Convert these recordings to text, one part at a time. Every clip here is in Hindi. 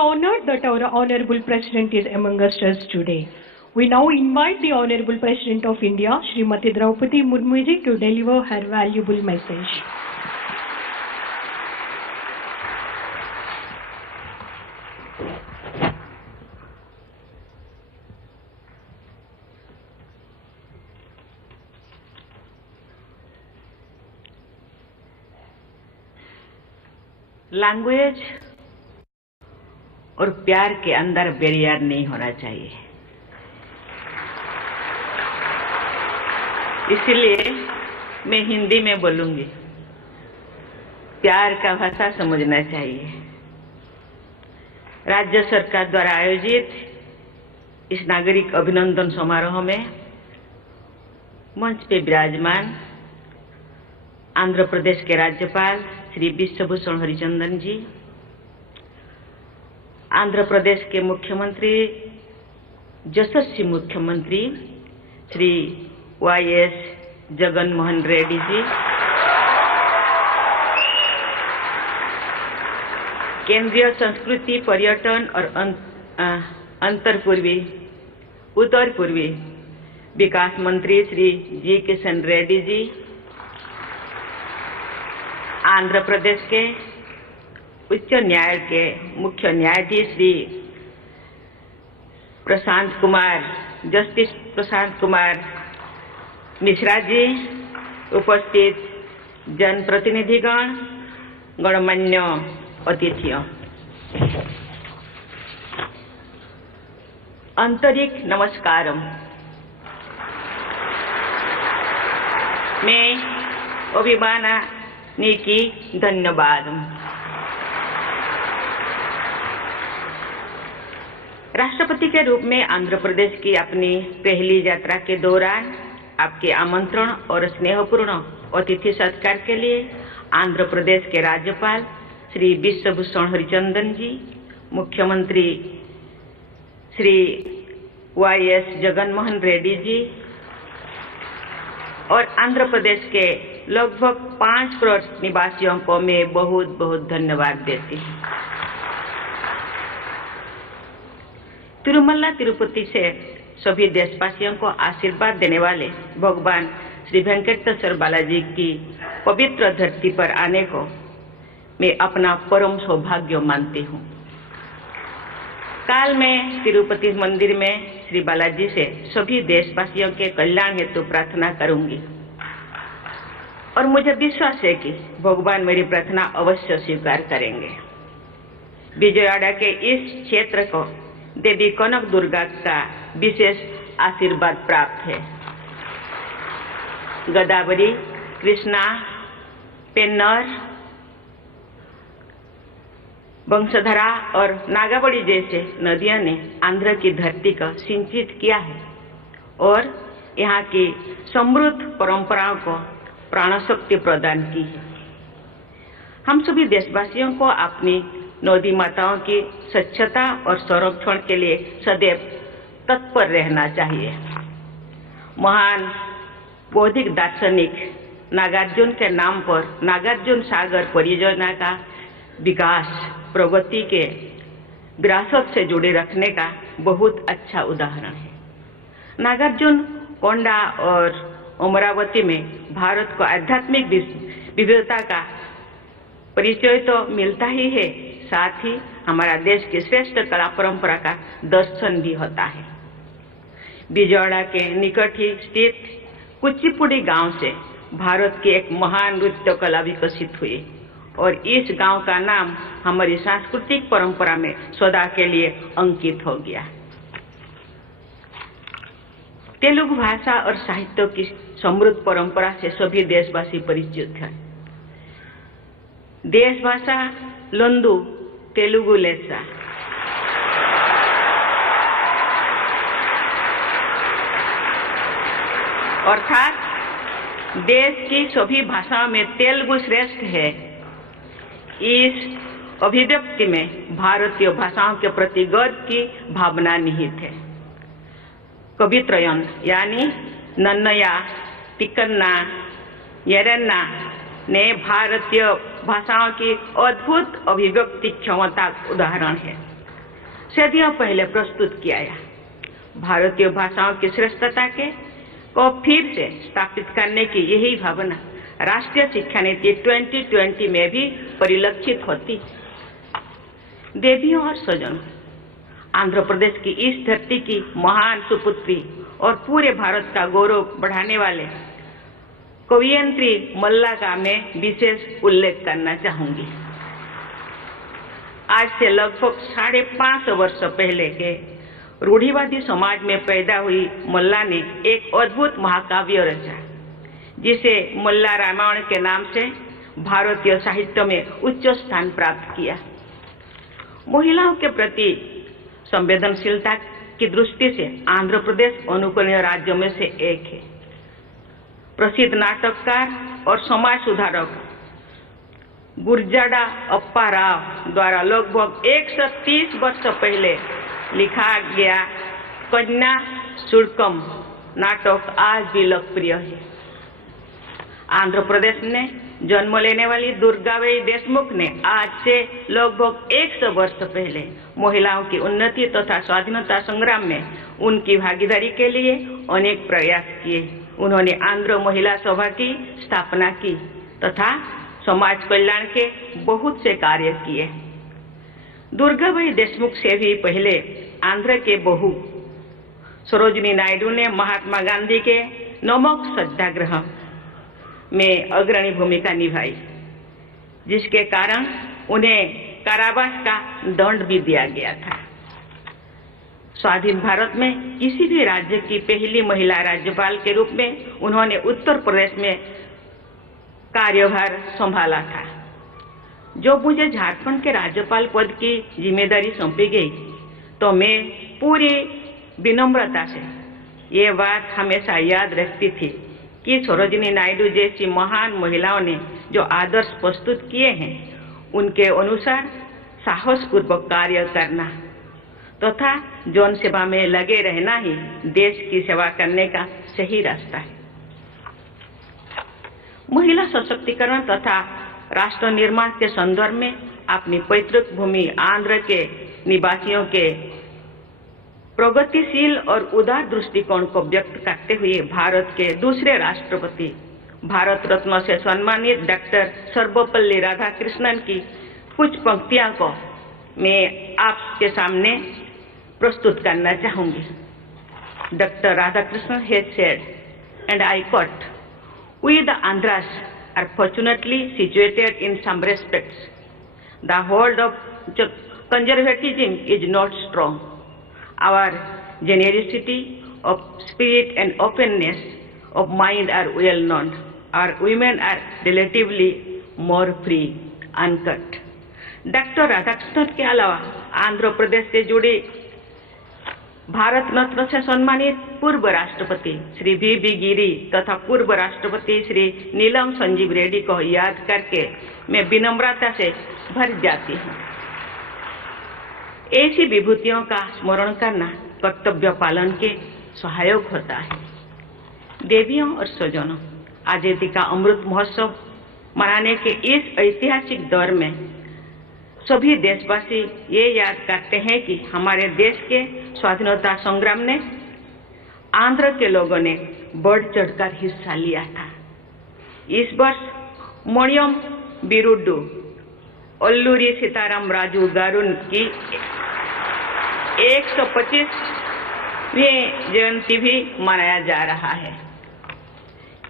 honored that our Honorable President is among us today. We now invite the Honorable President of India, Srimati Draupadi Murmu ji, to deliver her valuable message. Language और प्यार के अंदर बैरियर नहीं होना चाहिए, इसलिए मैं हिंदी में बोलूंगी। प्यार का भाषा समझना चाहिए। राज्य सरकार द्वारा आयोजित इस नागरिक अभिनंदन समारोह में मंच पे विराजमान आंध्र प्रदेश के राज्यपाल श्री विश्वभूषण हरिचंदन जी, आंध्र प्रदेश के मुख्यमंत्री यशस्वी मुख्यमंत्री श्री वाई.एस. जगन मोहन रेड्डी जी, केंद्रीय संस्कृति पर्यटन और उत्तर पूर्वी विकास मंत्री श्री जी किशन रेड्डी जी, आंध्र प्रदेश के उच्च न्यायालय के मुख्य न्यायाधीश श्री जस्टिस प्रशांत कुमार मिश्रा जी, उपस्थित जनप्रतिनिधिगण, गणमान्य अतिथियों, आंतरिक नमस्कारम। मैं अभिमानी धन्यवाद। राष्ट्रपति के रूप में आंध्र प्रदेश की अपनी पहली यात्रा के दौरान आपके आमंत्रण और स्नेहपूर्ण अतिथि सत्कार के लिए आंध्र प्रदेश के राज्यपाल श्री विश्वभूषण हरिचंदन जी, मुख्यमंत्री श्री वाई.एस. जगन मोहन रेड्डी जी और आंध्र प्रदेश के लगभग 5 करोड़ निवासियों को मैं बहुत बहुत धन्यवाद देती हूँ। तिरुमला तिरुपति से सभी देशवासियों को आशीर्वाद देने वाले भगवान श्री वेंकटेश्वर बालाजी की पवित्र धरती पर आने को मैं अपना परम सौभाग्य मानती हूँ। काल मैं तिरुपति मंदिर में श्री बालाजी से सभी देशवासियों के कल्याण हेतु प्रार्थना करूंगी और मुझे विश्वास है कि भगवान मेरी प्रार्थना अवश्य स्वीकार करेंगे। विजयवाड़ा के इस क्षेत्र को देवी कनक दुर्गा का विशेष आशीर्वाद प्राप्त है। गोदावरी, कृष्णा, पेन्नर, वंशधरा और नागावली जैसे नदियों ने आंध्र की धरती को सिंचित किया है और यहाँ की समृद्ध परंपराओं को प्राणशक्ति प्रदान की है। हम सभी देशवासियों को अपनी नदी माताओं की स्वच्छता और संरक्षण के लिए सदैव तत्पर रहना चाहिए। महान बौद्धिक दार्शनिक नागार्जुन के नाम पर नागार्जुन सागर परियोजना का विकास प्रगति के विरासत से जुड़े रखने का बहुत अच्छा उदाहरण है। नागार्जुन कोंडा और अमरावती में भारत को आध्यात्मिक विविधता का परिचय तो मिलता ही है, साथ ही हमारा देश की श्रेष्ठ कला परंपरा का दर्शन भी होता है। विजयवाड़ा के निकट ही स्थित कुचिपुड़ी गांव से भारत की एक महान नृत्य कला विकसित हुई और इस गांव का नाम हमारी सांस्कृतिक परंपरा में सदा के लिए अंकित हो गया। तेलुगु भाषा और साहित्य की समृद्ध परंपरा से सभी देशवासी परिचित हैं। देश भाषा लंदू तेलुगु लेसा, अर्थात देश की सभी भाषाओं में तेलुगु श्रेष्ठ है। इस अभिव्यक्ति में भारतीय भाषाओं के प्रति गर्व की भावना निहित है। कवित्रयन यानी नन्नया, तिकन्ना, यरन्ना ने भारतीय भाषाओं की अद्भुत अभिव्यक्ति क्षमता उदाहरण है। सदियों पहले प्रस्तुत किया है। भारतीय भाषाओं की श्रेष्ठता को फिर से स्थापित करने की यही भावना राष्ट्रीय शिक्षा नीति 2020 में भी परिलक्षित होती। देवियों और स्वजनों, आंध्र प्रदेश की इस धरती की महान सुपुत्री और पूरे भारत का गौरव बढ़ाने वाले कवयित्री मल्ला का मैं विशेष उल्लेख करना चाहूंगी। आज से लगभग 550 वर्ष पहले के रूढ़िवादी समाज में पैदा हुई मल्ला ने एक अद्भुत महाकाव्य रचा, जिसे मल्ला रामायण के नाम से भारतीय साहित्य में उच्च स्थान प्राप्त किया। महिलाओं के प्रति संवेदनशीलता की दृष्टि से आंध्र प्रदेश अनुकरणीय राज्यों में से एक है। प्रसिद्ध नाटककार और समाज सुधारक गुरजाड़ा अप्पा राव द्वारा लगभग 130 वर्ष पहले लिखा गया कन्या शुल्कम नाटक आज भी लोकप्रिय है। आंध्र प्रदेश ने जन्म लेने वाली दुर्गाबाई देशमुख ने आज से लगभग 100 वर्ष पहले महिलाओं की उन्नति तथा स्वाधीनता संग्राम में उनकी भागीदारी के लिए अनेक प्रयास किए। उन्होंने आंध्र महिला सभा की स्थापना की तथा समाज कल्याण के बहुत से कार्य किए। दुर्गाबाई देशमुख से भी पहले आंध्र के बहू सरोजिनी नायडू ने महात्मा गांधी के नमक सत्याग्रह में अग्रणी भूमिका निभाई, जिसके कारण उन्हें कारावास का दंड भी दिया गया था। स्वाधीन भारत में किसी भी राज्य की पहली महिला राज्यपाल के रूप में उन्होंने उत्तर प्रदेश में कार्यभार संभाला था। जो मुझे झारखंड के राज्यपाल पद की जिम्मेदारी सौंपी गई, तो मैं पूरी विनम्रता से ये बात हमेशा याद रखती थी कि सरोजिनी नायडू जैसी महान महिलाओं ने जो आदर्श प्रस्तुत किए हैं, उनके अनुसार साहसपूर्वक कार्य करना तथा जन सेवा में लगे रहना ही देश की सेवा करने का सही रास्ता है। महिला सशक्तिकरण तथा राष्ट्र निर्माण के संदर्भ में अपनी पैतृक भूमि आंध्र के निवासियों के प्रगतिशील और उदार दृष्टिकोण को व्यक्त करते हुए भारत के दूसरे राष्ट्रपति भारत रत्न से सम्मानित डॉक्टर सर्वपल्ली राधाकृष्णन की कुछ पंक्तियों को मैं आपके सामने प्रस्तुत करना चाहूंगी। Doctor Radhakrishnan has said, and I quote, "We the Andhras are fortunately situated in some respects. The hold of conservatism is not strong. Our generosity of spirit and openness of mind are well known. Our women are relatively more free." Uncut. Doctor Radhakrishnan के अलावा आंध्र प्रदेश से जुड़े भारत रत्न से सम्मानित पूर्व राष्ट्रपति श्री वी गिरी तथा पूर्व राष्ट्रपति श्री नीलम संजीव रेड्डी को याद करके मैं विनम्रता से भर जाती हूँ। ऐसी विभूतियों का स्मरण करना कर्तव्य पालन के सहायक होता है। देवियों और स्वजनों, आजादी का अमृत महोत्सव मनाने के इस ऐतिहासिक दौर में सभी देशवासी ये याद करते हैं कि हमारे देश के स्वाधीनता संग्राम में आंध्र के लोगों ने बढ़ चढ़कर हिस्सा लिया था। इस वर्ष मणियम बिरुड्डू अल्लूरी सीताराम राजू गारू की 125वीं जयंती भी मनाया जा रहा है।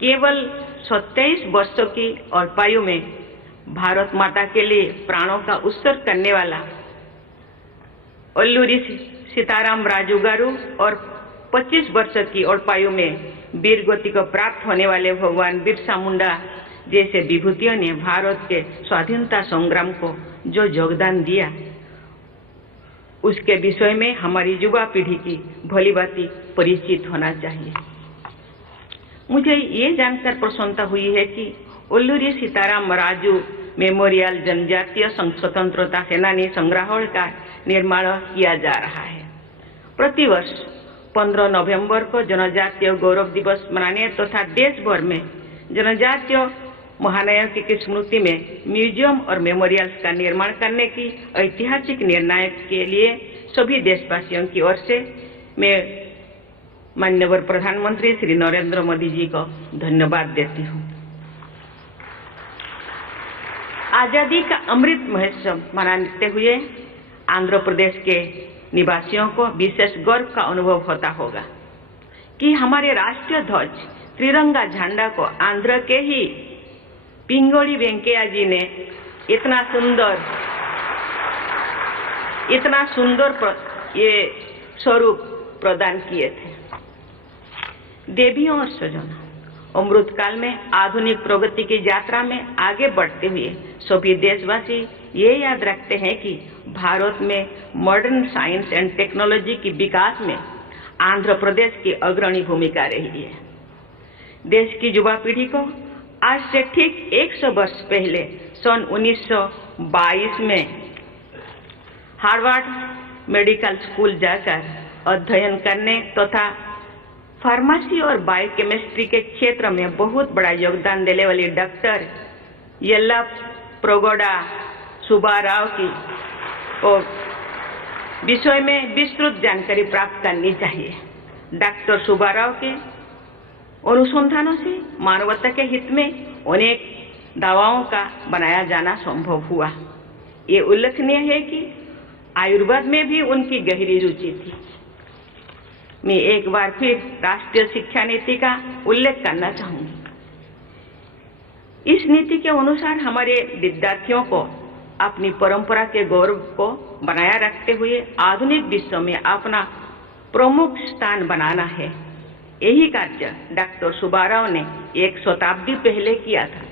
केवल 27 वर्षों की अल्पायु में भारत माता के लिए प्राणों का उत्सर्ग करने वाला अल्लूरी सीताराम राजू गारू और 25 वर्ष की अल्पायु में वीर गति को प्राप्त होने वाले भगवान बिरसा मुंडा जैसे विभूतियों ने भारत के स्वाधीनता संग्राम को जो योगदान दिया, उसके विषय में हमारी युवा पीढ़ी की भलीभांति परिचित होना चाहिए। मुझे ये जानकर प्रसन्नता हुई है कि अल्लूरी सीताराम राजू मेमोरियल जनजातीय स्वतंत्रता सेनानी संग्रहालय का निर्माण किया जा रहा है। प्रतिवर्ष 15 नवंबर को जनजातीय गौरव दिवस मनाने तथा देश भर में जनजातीय महानायकों की स्मृति में म्यूजियम और मेमोरियल्स का निर्माण करने की ऐतिहासिक निर्णय के लिए सभी देशवासियों की ओर से मैं माननीय प्रधानमंत्री श्री नरेंद्र मोदी जी को धन्यवाद देती हूँ। आजादी का अमृत महोत्सव मनाते हुए आंध्र प्रदेश के निवासियों को विशेष गर्व का अनुभव होता होगा कि हमारे राष्ट्रीय ध्वज त्रिरंगा झंडा को आंध्र के ही पिंगोली वेंकैया जी ने इतना सुंदर ये स्वरूप प्रदान किए थे। देवियों और स्वजनों, अमृत काल में आधुनिक प्रगति की यात्रा में आगे बढ़ते हुए सभी देशवासी ये याद रखते हैं कि भारत में मॉडर्न साइंस एंड टेक्नोलॉजी की विकास में आंध्र प्रदेश की अग्रणी भूमिका रही है। देश की युवा पीढ़ी को आज से ठीक 100 वर्ष पहले सन 1922 में हार्वर्ड मेडिकल स्कूल जाकर अध्ययन करने तथा फार्मेसी और बायोकेमिस्ट्री के क्षेत्र में बहुत बड़ा योगदान देने वाली डॉक्टर येल्लाप्रगोडा सुब्बाराव की और विषय में विस्तृत जानकारी प्राप्त करनी चाहिए। डॉक्टर सुब्बाराव के अनुसंधानों से मानवता के हित में अनेक दवाओं का बनाया जाना संभव हुआ। ये उल्लेखनीय है कि आयुर्वेद में भी उनकी गहरी रुचि थी। मैं एक बार फिर राष्ट्रीय शिक्षा नीति का उल्लेख करना चाहूंगी। इस नीति के अनुसार हमारे विद्यार्थियों को अपनी परंपरा के गौरव को बनाए रखते हुए आधुनिक विश्व में अपना प्रमुख स्थान बनाना है। यही कार्य डॉक्टर सुब्बाराव ने एक शताब्दी पहले किया था।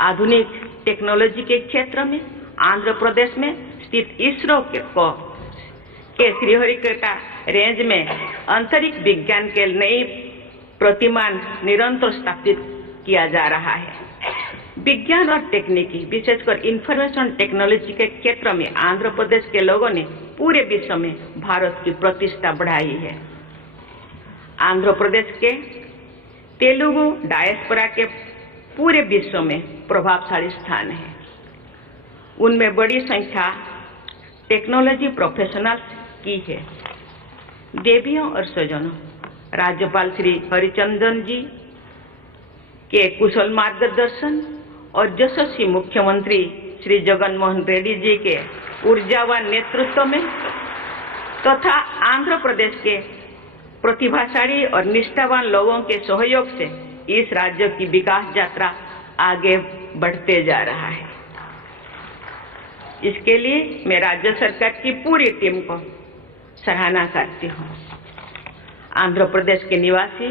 आधुनिक टेक्नोलॉजी के क्षेत्र में आंध्र प्रदेश में स्थित इसरो के श्रीहरिकोटा रेंज में अंतरिक्ष विज्ञान के नई प्रतिमान निरंतर स्थापित किया जा रहा है। विज्ञान और तकनीकी विशेषकर इंफॉर्मेशन टेक्नोलॉजी के क्षेत्र में आंध्र प्रदेश के लोगों ने पूरे विश्व में भारत की प्रतिष्ठा बढ़ाई है। आंध्र प्रदेश के तेलुगु डायस्पोरा के पूरे विश्व में प्रभावशाली स्थान है। उनमें बड़ी संख्या टेक्नोलॉजी प्रोफेशनल्स की है। देवियों और स्वजनों, राज्यपाल श्री हरिचंदन जी के कुशल मार्गदर्शन और यशस्वी मुख्यमंत्री श्री जगनमोहन रेड्डी जी के ऊर्जावान नेतृत्व में तथा आंध्र प्रदेश के प्रतिभाशाली और निष्ठावान लोगों के सहयोग से इस राज्य की विकास यात्रा आगे बढ़ते जा रहा है। इसके लिए मैं राज्य सरकार की पूरी टीम को सराहना करती हूँ। आंध्र प्रदेश के निवासी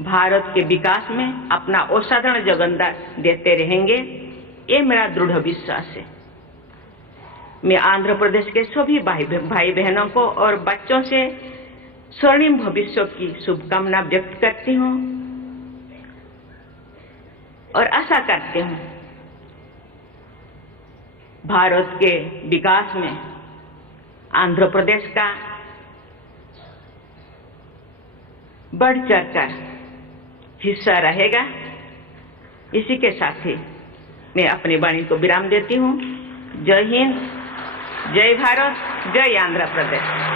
भारत के विकास में अपना असाधारण योगदान देते रहेंगे, ये मेरा दृढ़ विश्वास है। मैं आंध्र प्रदेश के सभी भाई बहनों को और बच्चों से स्वर्णिम भविष्य की शुभकामना व्यक्त करती हूँ और आशा करती हूँ भारत के विकास में आंध्र प्रदेश का बढ़ चढ़कर हिस्सा रहेगा। इसी के साथ ही मैं अपनी वाणी को विराम देती हूँ। जय हिंद, जय भारत, जय आंध्र प्रदेश।